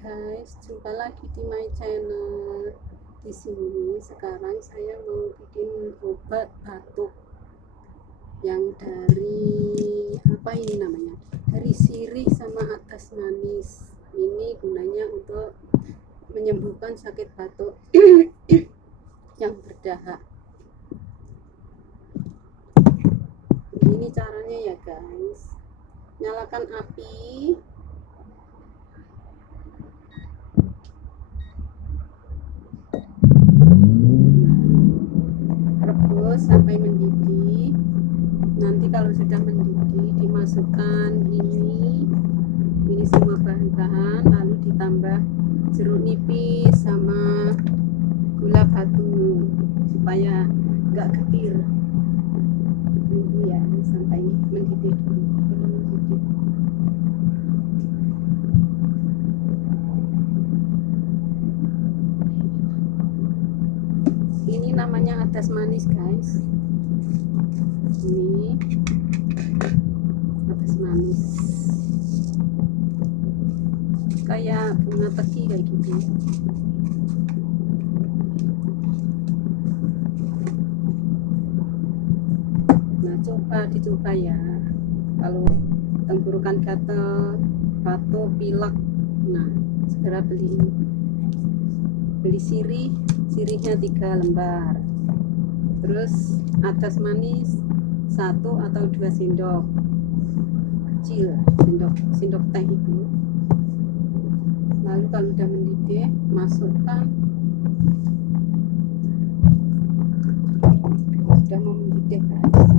guys, jumpa lagi di my channel. Di sini sekarang saya mau bikin obat batuk yang dari apa ini namanya? Dari sirih sama atas manis. Ini gunanya untuk menyembuhkan sakit batuk yang berdahak. Ini caranya ya guys. Nyalakan api. Rebus sampai mendidih. Nanti kalau sudah mendidih dimasukkan ini semua bahan-bahan, lalu ditambah jeruk nipis sama gula batu supaya nggak getir. Tunggu ya sampai mendidih dulu. Ini namanya atas manis guys. Ini atas manis kayak bunga teki kayak gitu. Nah dicoba ya kalau tenggorokan gatel, batuk, pilek. Nah segera beli sirihnya 3 lembar, terus atas manis 1 atau 2 sendok kecil, sendok teh itu. Lalu kalau udah mendidih masukkan, sudah mau mendidih guys.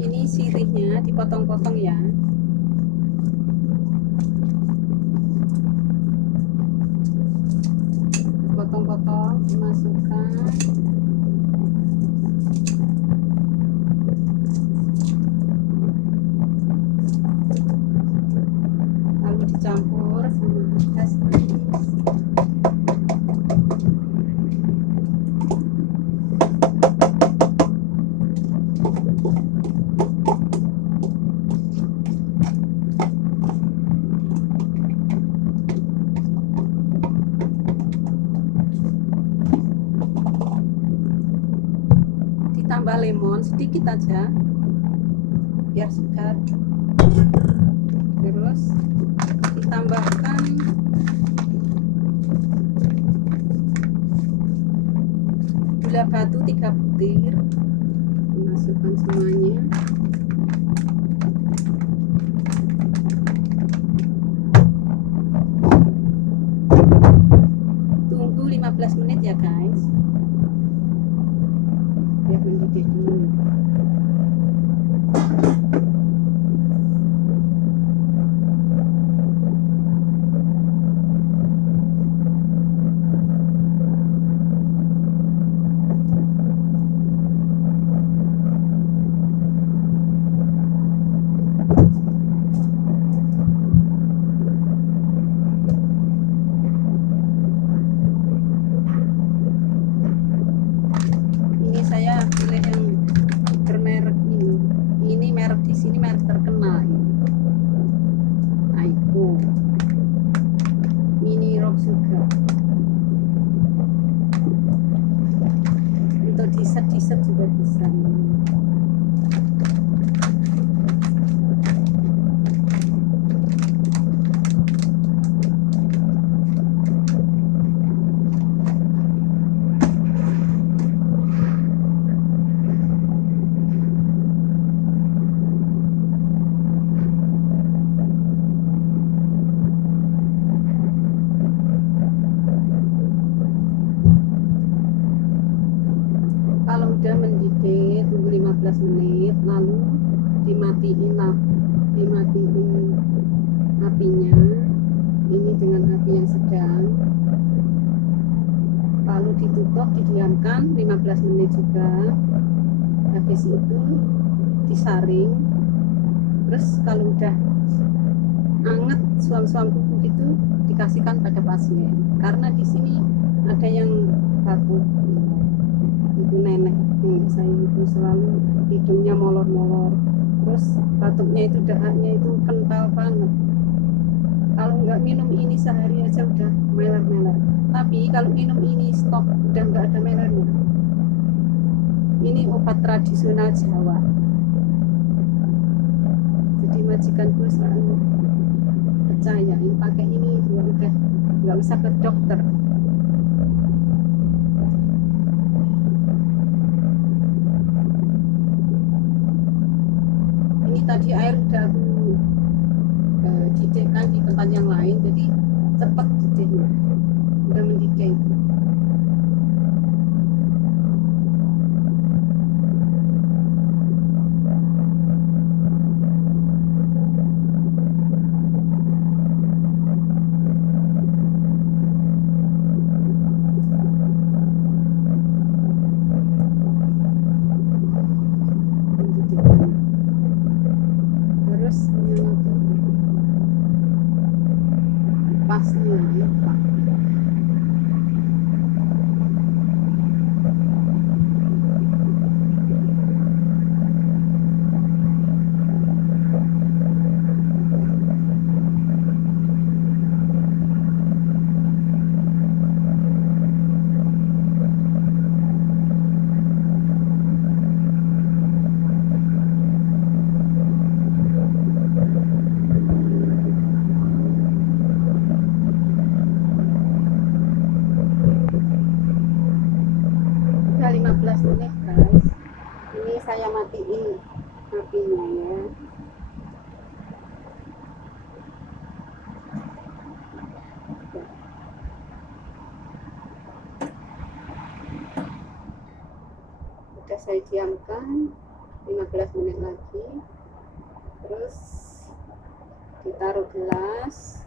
Ini sirihnya dipotong-potong ya. Potong-potong dimasukkan. Lalu dicampur sama atas manis. Ditambah lemon sedikit aja biar segar. Terus ditambahkan gula batu 3 butir, dimasukkan semuanya. Tunggu 15 menit ya guys, biar mendidih dulu. Saya pilih yang bermerek ini merek di sini, merek terkenal ini, Aiko Mini Rock juga. Untuk dessert juga bisa. Kalau udah mendidih tunggu 15 menit, lalu dimatiin apinya ini dengan api yang sedang, lalu ditutup, didiamkan 15 menit juga. Habis itu disaring. Terus kalau udah anget suam-suam kuku itu dikasihkan pada pasien, karena di sini ada yang batuk. Itu nenek saya itu selalu hidungnya molor-molor, terus batuknya itu dahaknya itu kental banget. Kalau nggak minum ini sehari aja udah meler-meler, tapi kalau minum ini stop udah nggak ada melernya. Ini obat tradisional Jawa, jadi majikanku selalu percaya ini pakai ini juga udah nggak usah ke dokter. Ini tadi air udah aku didihkan di tempat yang lain, jadi cepet didihnya, udah mendidih itu. Terus pasnya lupa. Udah 15 menit guys, ini saya matiin apinya ya. Udah saya diamkan 15 menit lagi, terus ditaruh gelas.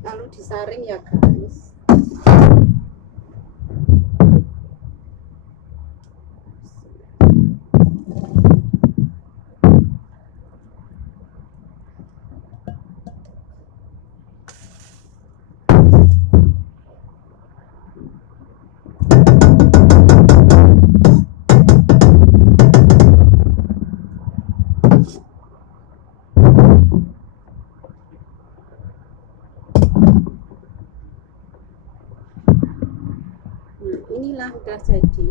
Lalu disaring ya guys. Inilah udah jadi.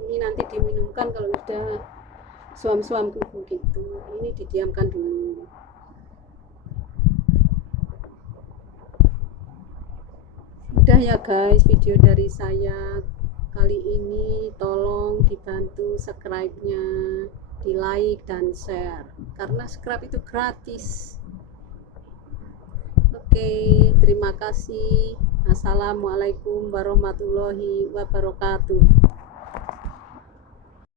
Ini nanti diminumkan kalau udah suam-suam kuku gitu. Ini didiamkan dulu. Udah ya guys, video dari saya kali ini. Tolong dibantu subscribe-nya, di like dan share, karena subscribe itu gratis. Oke, terima kasih. Assalamualaikum warahmatullahi wabarakatuh.